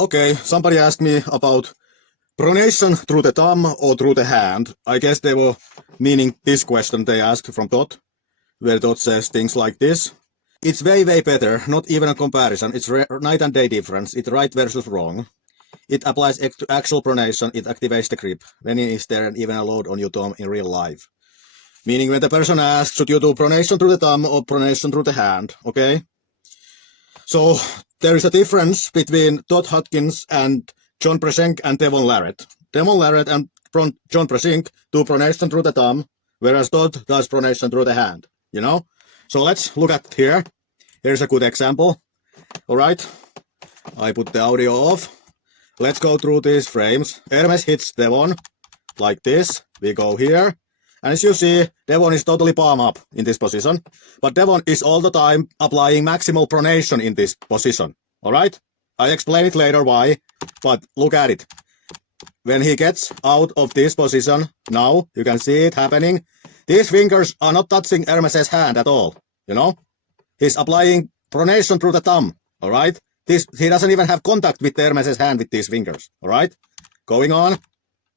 Okay, somebody asked me about pronation through the thumb or through the hand. I guess they were meaning this question they asked from Todd, where Todd says things like this. It's way better, not even a comparison. It's night and day difference. It's right versus wrong. It applies to actual pronation. It activates the grip. When is there even a load on your thumb in real life? Meaning when the person asks, should you do pronation through the thumb or pronation through the hand? Okay. So there is a difference between Todd Hodgins and John Brzenk and Devon Larratt. Devon Larratt and John Brzenk do pronation through the thumb, whereas Todd does pronation through the hand, you know? So let's look at here. Here's a good example. All right. I put the audio off. Let's go through these frames. Hermes hits Devon like this. We go here. And as you see, Devon is totally palm up in this position. But Devon is all the time applying maximal pronation in this position. Alright? I explain it later why. But look at it. When he gets out of this position, now you can see it happening. These fingers are not touching Hermes's hand at all. You know? He's applying pronation through the thumb. Alright? He doesn't even have contact with Hermes's hand with these fingers. Alright? Going on.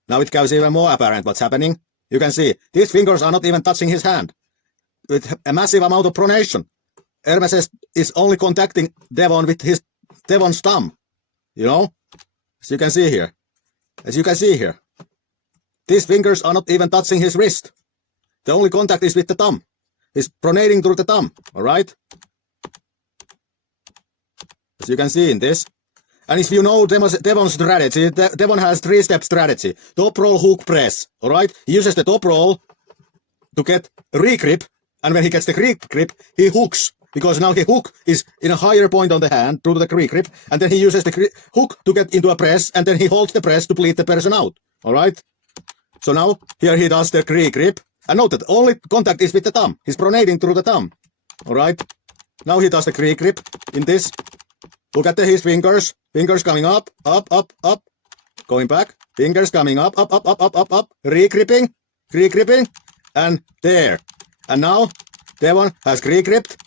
Now it becomes even more apparent what's happening. You can see, these fingers are not even touching his hand. With a massive amount of pronation. Hermes is only contacting Devon with Devon's thumb. You know? As you can see here. These fingers are not even touching his wrist. The only contact is with the thumb. He's pronating through the thumb. Alright? As you can see in this. And if you know Devon's strategy, Devon has three-step strategy. Top roll, hook, press. Alright? He uses the top roll to get re-grip. And when he gets the grip, he hooks. Because now the hook is in a higher point on the hand through the grip. And then he uses the hook to get into a press. And then he holds the press to bleed the person out. Alright? So now, here he does the grip. And note that only contact is with the thumb. He's pronating through the thumb. Alright? Now he does the grip in this. Look at his fingers. Fingers coming up. Going back. Fingers coming up. Re-gripping. And there. And now, Devon has re-gripped.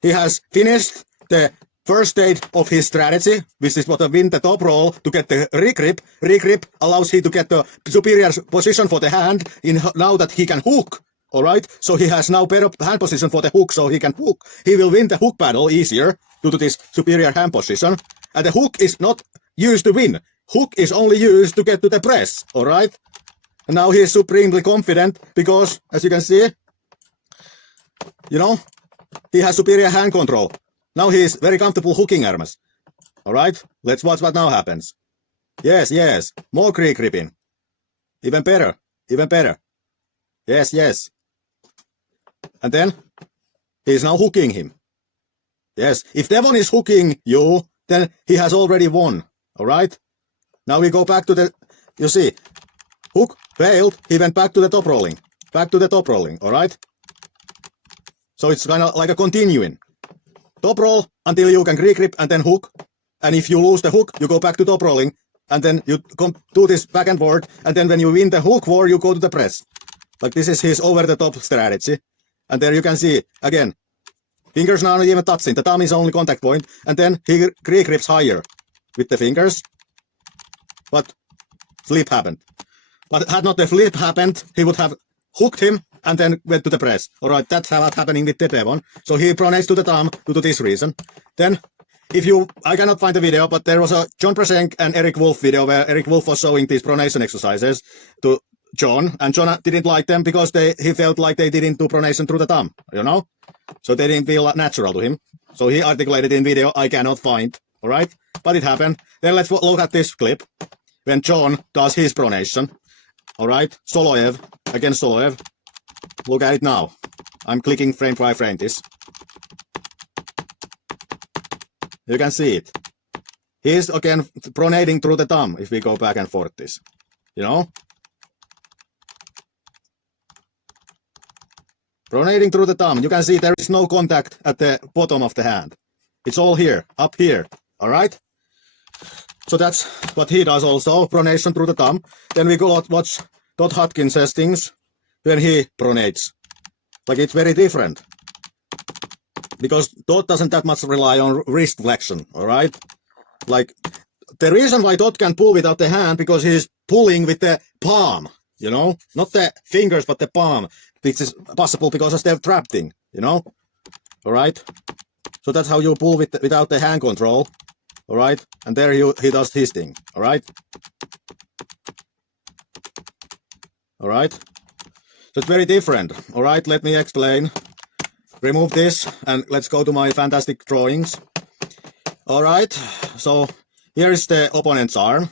He has finished the first stage of his strategy, which is what to win the top roll to get the re-grip. Re-grip allows him to get the superior position for the hand now that he can hook. Alright? So he has now better hand position for the hook, so he can hook. He will win the hook battle easier due to this superior hand position. And the hook is not used to win. Hook is only used to get to the press. Alright? And now he is supremely confident because, as you can see, you know, he has superior hand control. Now he is very comfortable hooking Hermes. Alright? Let's watch what now happens. Yes. More gripping. Even better. Yes. And then, he is now hooking him. Yes, if Devon is hooking you, then he has already won. Alright? Now we go back to the, you see, hook failed, he went back to the top rolling. Alright? So it's kind of like a continuing. Top roll until you can grip and then hook. And if you lose the hook, you go back to top rolling. And then you do this back and forth. And then when you win the hook war, you go to the press. Like this is his over-the-top strategy. And there you can see, again, fingers now not even touching. The thumb is only contact point. And then he grips higher with the fingers. But flip happened. But had not the flip happened, he would have hooked him and then went to the press. Alright, that's what's happening with the Devon. So he pronates to the thumb due to this reason. Then, I cannot find the video, but there was a John Brzenk and Eric Wolf video where Eric Wolf was showing these pronation exercises to John, and John didn't like them because he felt like they didn't do pronation through the thumb, you know? So they didn't feel natural to him. So he articulated in video, I cannot find, alright? But it happened. Then let's look at this clip when John does his pronation. Alright, Soloev against Soloev. Look at it now. I'm clicking frame by frame this. You can see it. He's again pronating through the thumb if we go back and forth this. You know? Pronating through the thumb. You can see there is no contact at the bottom of the hand. It's all here, up here. Alright? So that's what he does also, pronation through the thumb. Then we go watch Todd Hodgins' things when he pronates. Like it's very different. Because Todd doesn't that much rely on wrist flexion, alright? Like the reason why Dot can pull without the hand, because he's pulling with the palm, you know, not the fingers, but the palm, which is possible because of the trap thing, you know, all right? So that's how you pull without the hand control, all right? And there he does his thing, all right? All right? So it's very different, all right? Let me explain. Remove this and let's go to my fantastic drawings. All right, so here is the opponent's arm.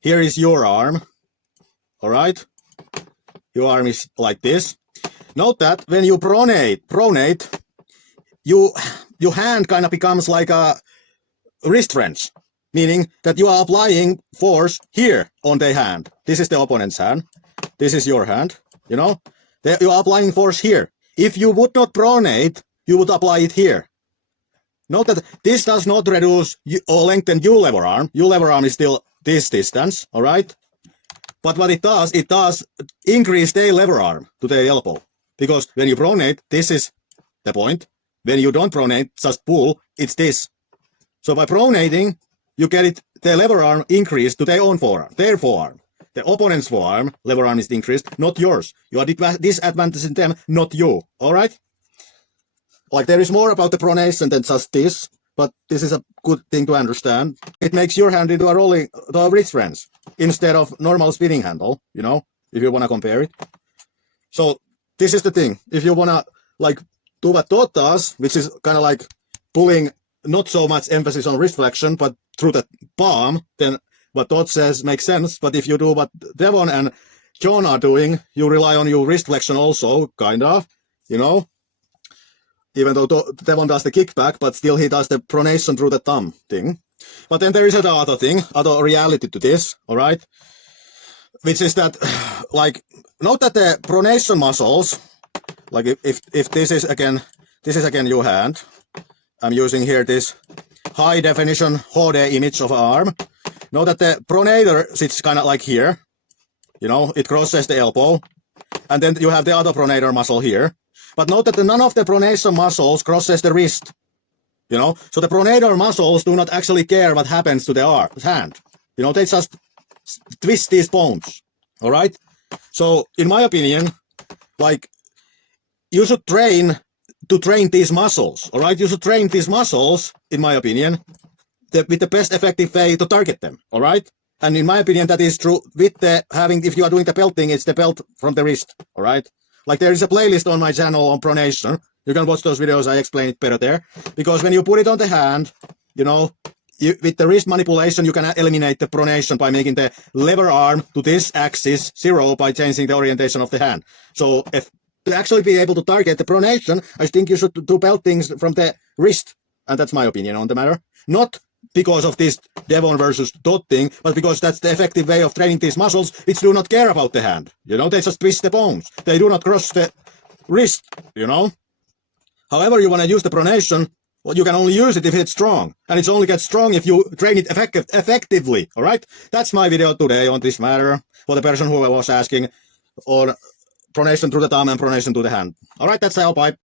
Here is your arm. All right, your arm is like this. Note that when you pronate, your hand kind of becomes like a wrist wrench, meaning that you are applying force here on the hand. This is the opponent's hand. This is your hand, you know. You are applying force here. If you would not pronate, you would apply it here. Note that this does not reduce or lengthen your lever arm. Your lever arm is still this distance, all right? But what it does increase the lever arm to the elbow. Because when you pronate, this is the point. When you don't pronate, just pull, it's this. So by pronating, you get the lever arm increased to their own forearm, their forearm. The opponent's forearm, lever arm is increased, not yours. You are disadvantaging them, not you, all right? Like, there is more about the pronation than just this, but this is a good thing to understand. It makes your hand into a wrist wrench instead of normal spinning handle, you know, if you want to compare it. So this is the thing. If you want to, like, do what Dot does, which is kind of like pulling, not so much emphasis on wrist flexion, but through the palm, then what Dot says makes sense. But if you do what Devon and John are doing, you rely on your wrist flexion also, kind of, you know. Even though Devon does the kickback, but still he does the pronation through the thumb thing. But then there is another thing, other reality to this, all right? Which is that, like, note that the pronation muscles, like if this is again your hand. I'm using here this high definition HD image of an arm. Note that the pronator sits kind of like here, you know, it crosses the elbow. And then you have the other pronator muscle here. But note that none of the pronation muscles crosses the wrist, you know. So the pronator muscles do not actually care what happens to the hand. You know, they just twist these bones, all right? So in my opinion, like, you should train these muscles, all right? You should train these muscles, in my opinion, with the best effective way to target them, all right? And in my opinion, that is true with if you are doing the belting, it's the belt from the wrist, all right? Like, there is a playlist on my channel on pronation. You can watch those videos, I explain it better there. Because when you put it on the hand, you know, with the wrist manipulation, you can eliminate the pronation by making the lever arm to this axis 0 by changing the orientation of the hand. So if to actually be able to target the pronation, I think you should do beltings from the wrist. And that's my opinion on the matter. Not because of this Devon versus Dot thing, but because that's the effective way of training these muscles, which do not care about the hand. You know, they just twist the bones. They do not cross the wrist, you know. However you want to use the pronation, well, you can only use it if it's strong. And it only gets strong if you train it effectively, all right? That's my video today on this matter, for the person who was asking on pronation through the thumb and pronation to the hand. All right, that's all. Bye.